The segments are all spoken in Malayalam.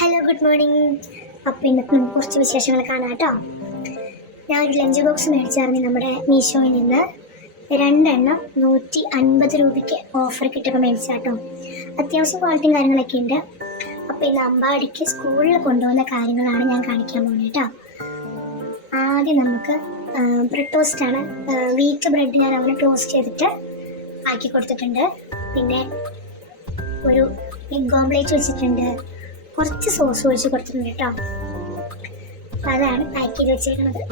Hello, good morning. അപ്പോൾ ഇന്നത്തെ നമുക്ക് കുറച്ച് വിശേഷങ്ങൾ കാണാം കേട്ടോ. ഞാൻ ഒരു ലഞ്ച് ബോക്സ് മേടിച്ചായിരുന്നു നമ്മുടെ മീഷോയിൽ നിന്ന്. 2 എണ്ണം 150 രൂപയ്ക്ക് ഓഫർ കിട്ടിയപ്പോൾ മേടിച്ചാട്ടോ. അത്യാവശ്യം ക്വാളിറ്റിയും കാര്യങ്ങളൊക്കെ ഉണ്ട്. അപ്പോൾ ഇന്ന് അമ്പാടിക്ക് സ്കൂളിൽ കൊണ്ടുപോകുന്ന കാര്യങ്ങളാണ് ഞാൻ കാണിക്കാൻ പോകുന്നത് കേട്ടോ. ആദ്യം നമുക്ക് ബ്രെഡ് ടോസ്റ്റാണ്. വീറ്റ് ബ്രെഡ് ഞാൻ അവന് ടോസ്റ്റ് ചെയ്തിട്ട് ആക്കി കൊടുത്തിട്ടുണ്ട്. പിന്നെ ഒരു എഗ് ഓംലേറ്റ് വെച്ചിട്ടുണ്ട്. കുറച്ച് സോസ് ഒഴിച്ച് കൊടുത്തിട്ടുണ്ട് കേട്ടോ. അപ്പം അതാണ് പാക്ക് ചെയ്ത് വെച്ചിരിക്കുന്നത്.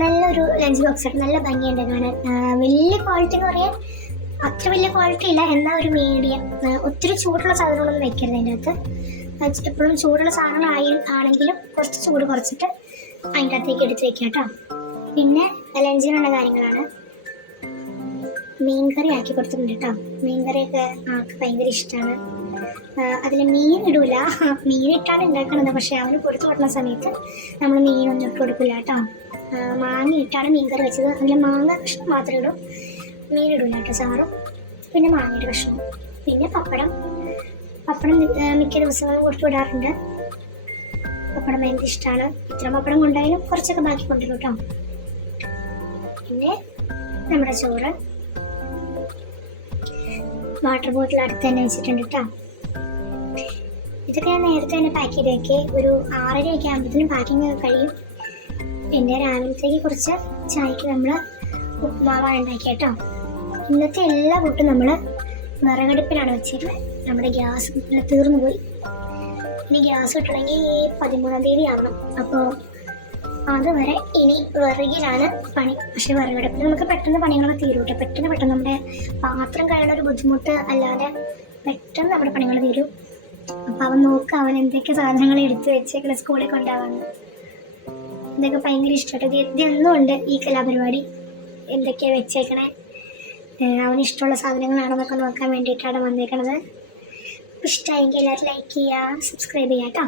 നല്ലൊരു ലഞ്ച് ബോക്സ് ആണ്. നല്ല ഭംഗിയുണ്ട് കാണാൻ. വലിയ ക്വാളിറ്റി എന്ന് പറയാൻ അത്ര വലിയ ക്വാളിറ്റി ഇല്ല, എന്നാൽ ഒരു മീഡിയം. ഒത്തിരി ചൂടുള്ള സാധനങ്ങളൊന്നും വെക്കരുത് അതിൻ്റെ അകത്ത്. എപ്പോഴും ചൂടുള്ള സാധനങ്ങൾ ആണെങ്കിലും കുറച്ച് ചൂട് കുറച്ചിട്ട് അതിൻ്റെ അകത്തേക്ക് എടുത്ത് വെക്കാം കേട്ടോ. പിന്നെ ലഞ്ചിനുള്ള കാര്യങ്ങളാണ്. മീൻകറി ആക്കി കൊടുത്തിട്ടുണ്ട് കേട്ടോ. മീൻകറിയൊക്കെ ആൾക്ക് ഭയങ്കര ഇഷ്ടമാണ്. അതിൽ മീൻ ഇടൂല, മീൻ ഇട്ടാണ് ഉണ്ടാക്കണത്. പക്ഷെ അവന് കൊടുത്തു കൊടുക്കുന്ന സമയത്ത് നമ്മൾ മീനൊന്നും ഇട്ട് കൊടുക്കില്ല കേട്ടോ. മാങ്ങ ഇട്ടാണ് മീൻകറി വെച്ചത്. അതിൽ മാങ്ങ കഷ്ണം മാത്രം ഇടും, മീൻ ഇടൂല കേട്ടോ. ചാറും പിന്നെ മാങ്ങയുടെ കഷ്ണം, പിന്നെ പപ്പടം മിക്ക ദിവസങ്ങളും കൊടുത്തു വിടാറുണ്ട്. പപ്പടം ഭയങ്കര ഇഷ്ടമാണ്. ഇത്ര പപ്പടം കൊണ്ടായാലും കുറച്ചൊക്കെ ബാക്കി കൊണ്ടുവരും കേട്ടോ. പിന്നെ നമ്മുടെ ചോറ്, വാട്ടർ ബോട്ടിൽ അടുത്ത് തന്നെ വെച്ചിട്ടുണ്ട് കേട്ടോ. ഇതൊക്കെ ഞാൻ നേരത്തെ തന്നെ പാക്ക് ചെയ്ത് വെക്കേ. ഒരു 6:30 ആകുമ്പോഴത്തേനും പാക്കിങ് കഴിയും. പിന്നെ രാവിലത്തേക്ക് കുറച്ച് ചായക്ക് നമ്മൾ ഉപ്പുമാവാണ് ഉണ്ടാക്കിയ കേട്ടോ. ഇന്നത്തെ എല്ലാ കൂട്ടും നമ്മൾ വിറകടുപ്പിലാണ് വെച്ചിരുന്നത്. നമ്മുടെ ഗ്യാസ് തീർന്നു പോയി. ഇനി ഗ്യാസ് കിട്ടണമെങ്കിൽ 13-ാം തീയതി ആവണം. അപ്പോൾ അതുവരെ ഇനി വിറകിലാണ് പണി. പക്ഷെ വിറകടുപ്പിൽ നമുക്ക് പെട്ടെന്ന് പണികളൊക്കെ തീരും കേട്ടോ. പെട്ടെന്ന് നമ്മുടെ പാത്രം കഴിയുന്ന ഒരു ബുദ്ധിമുട്ട് അല്ലാതെ പെട്ടെന്ന് നമ്മുടെ പണികൾ തീരും. അപ്പം അവൻ നോക്കുക, അവൻ എന്തൊക്കെ സാധനങ്ങൾ എടുത്ത് വെച്ചേക്കണ സ്കൂളിൽ കൊണ്ടുപോകാമെന്ന്. ഇതൊക്കെ ഭയങ്കര ഇഷ്ടമായിട്ട് ഇതൊന്നും ഉണ്ട് ഈ കലാപരിപാടി. എന്തൊക്കെയാണ് വെച്ചേക്കണേ, അവനിഷ്ടമുള്ള സാധനങ്ങളാണെന്നൊക്കെ നോക്കാൻ വേണ്ടിയിട്ടാണ് വന്നേക്കണത്. ഇഷ്ടമായെങ്കിൽ എല്ലാവരും ലൈക്ക് ചെയ്യുക, സബ്സ്ക്രൈബ് ചെയ്യുക കേട്ടോ.